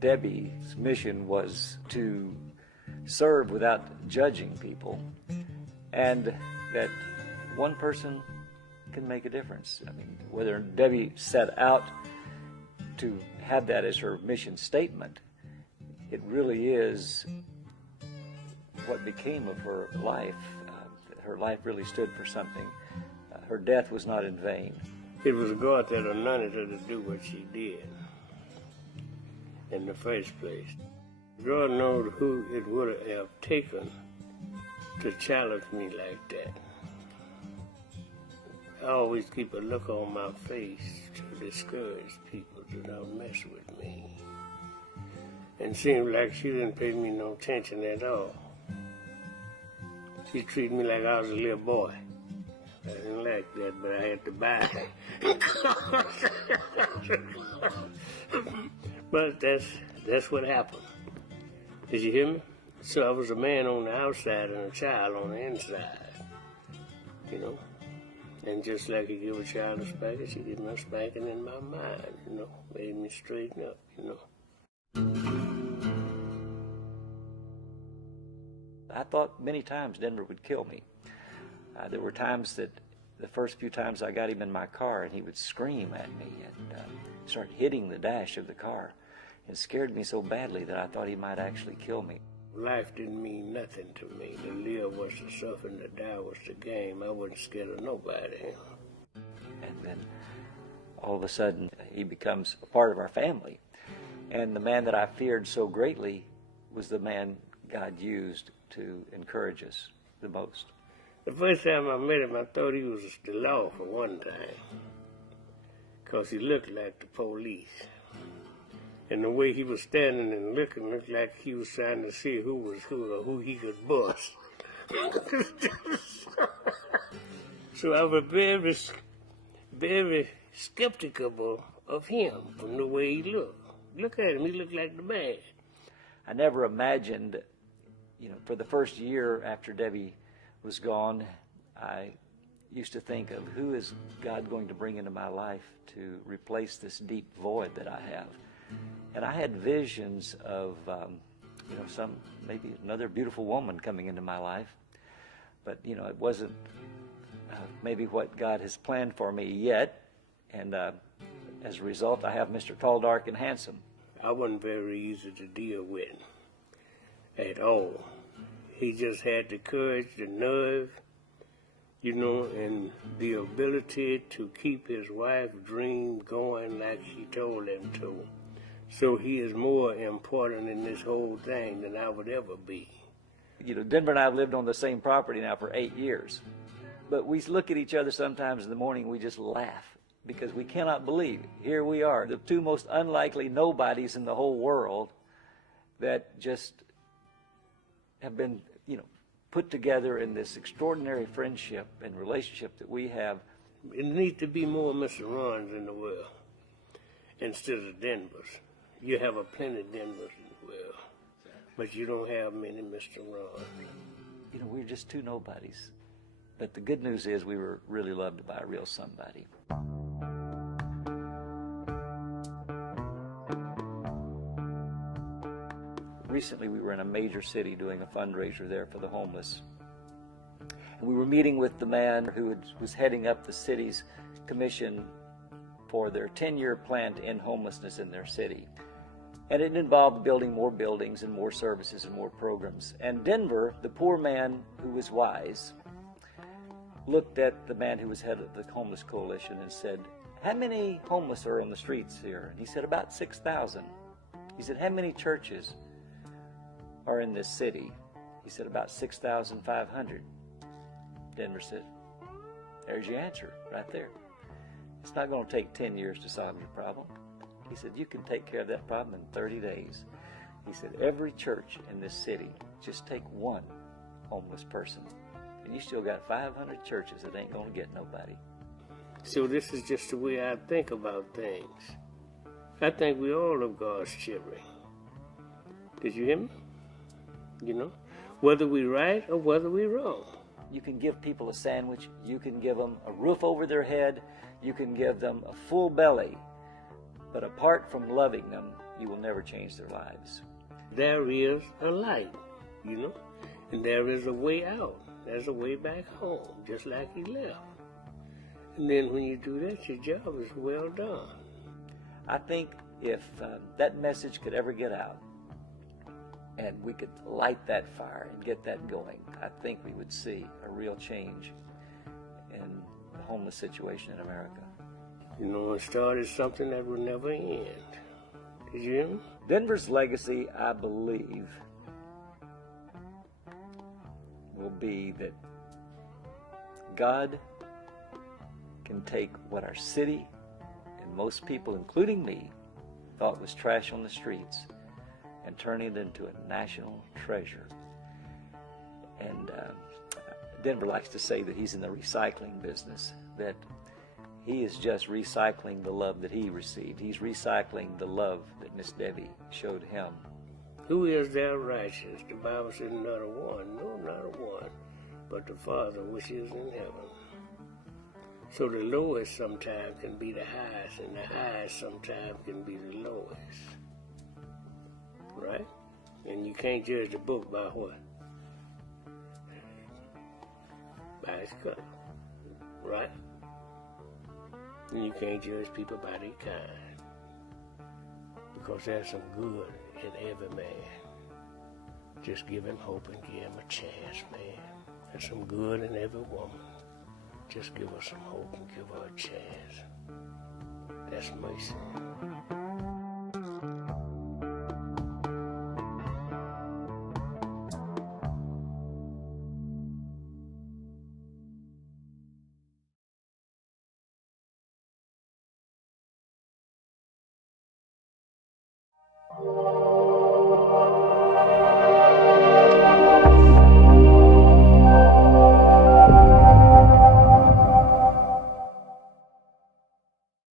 Debbie's mission was to serve without judging people, and that one person can make a difference. I mean, whether Debbie set out to have that as her mission statement, it really is what became of her life. Her life really stood for something. Her death was not in vain. It was God that anointed her to do what she did in the first place. God knows who it would have taken to challenge me like that. I always keep a look on my face to discourage people to don't mess with me. And it seemed like she didn't pay me no attention at all. She treated me like I was a little boy. I didn't like that, but I had to buy it. But that's what happened. Did you hear me? So I was a man on the outside and a child on the inside, you know. And just like you give a child a spanking, she gave me a spanking in my mind, you know, made me straighten up, you know. I thought many times Denver would kill me. There were times that the first few times I got him in my car and he would scream at me and start hitting the dash of the car. It scared me so badly that I thought he might actually kill me. Life didn't mean nothing to me. To live was to suffer and to die was the game. I wasn't scared of nobody. And then all of a sudden he becomes a part of our family. And the man that I feared so greatly was the man God used to encourage us the most. The first time I met him, I thought he was the law for one time, because he looked like the police. And the way he was standing and looking looked like he was trying to see who was who or who he could bust. So I was very, very skeptical of him from the way he looked. Look at him, he looked like the man. I never imagined, you know, for the first year after Debbie was gone, I used to think of who is God going to bring into my life to replace this deep void that I have. And I had visions of, you know, maybe another beautiful woman coming into my life. But, you know, it wasn't maybe what God has planned for me yet. And as a result, I have Mr. Tall, Dark, and Handsome. I wasn't very easy to deal with at all. He just had the courage, the nerve, you know, and the ability to keep his wife's dream going like she told him to. So he is more important in this whole thing than I would ever be. You know, Denver and I have lived on the same property now for 8 years. But we look at each other sometimes in the morning and we just laugh because we cannot believe here we are, the two most unlikely nobodies in the whole world that just have been, you know, put together in this extraordinary friendship and relationship that we have. It needs to be more Mr. Rons in the world instead of Denvers. You have a plenty of Denvers in the world, but you don't have many Mr. Rons. You know, we're just two nobodies. But the good news is we were really loved by a real somebody. Recently, we were in a major city doing a fundraiser there for the homeless. And we were meeting with the man who was heading up the city's commission for their 10-year plan to end homelessness in their city. And it involved building more buildings and more services and more programs. And Denver, the poor man who was wise, looked at the man who was head of the homeless coalition and said, "How many homeless are on the streets here?" And he said, "About 6,000. He said, "How many churches are in this city?" He said, "About 6,500. Denver said, "There's your answer right there. It's not going to take 10 years to solve your problem." He said, "You can take care of that problem in 30 days. He said, "Every church in this city, just take one homeless person, and you still got 500 churches that ain't going to get nobody." So this is just the way I think about things. I think we all are God's children. Did you hear me? You know, whether we right or whether we wrong. You can give people a sandwich. You can give them a roof over their head. You can give them a full belly. But apart from loving them, you will never change their lives. There is a light, and there is a way out. There's a way back home, just like he left. And then when you do that, your job is well done. I think if that message could ever get out, and we could light that fire and get that going, I think we would see a real change in the homeless situation in America. It started something that will never end. Did you hear me? Denver's legacy, I believe, will be that God can take what our city and most people, including me, thought was trash on the streets and turn it into a national treasure. And Denver likes to say that he's in the recycling business, that he is just recycling the love that he received. He's recycling the love that Miss Debbie showed him. Who is there righteous? The Bible says not a one, no, not a one, but the Father which is in heaven. So the lowest sometimes can be the highest, and the highest sometimes can be the lowest. Right? And you can't judge a book by what? By its cover. Right? And you can't judge people by their kind. Because there's some good in every man. Just give him hope and give him a chance, man. There's some good in every woman. Just give her some hope and give her a chance. That's mercy.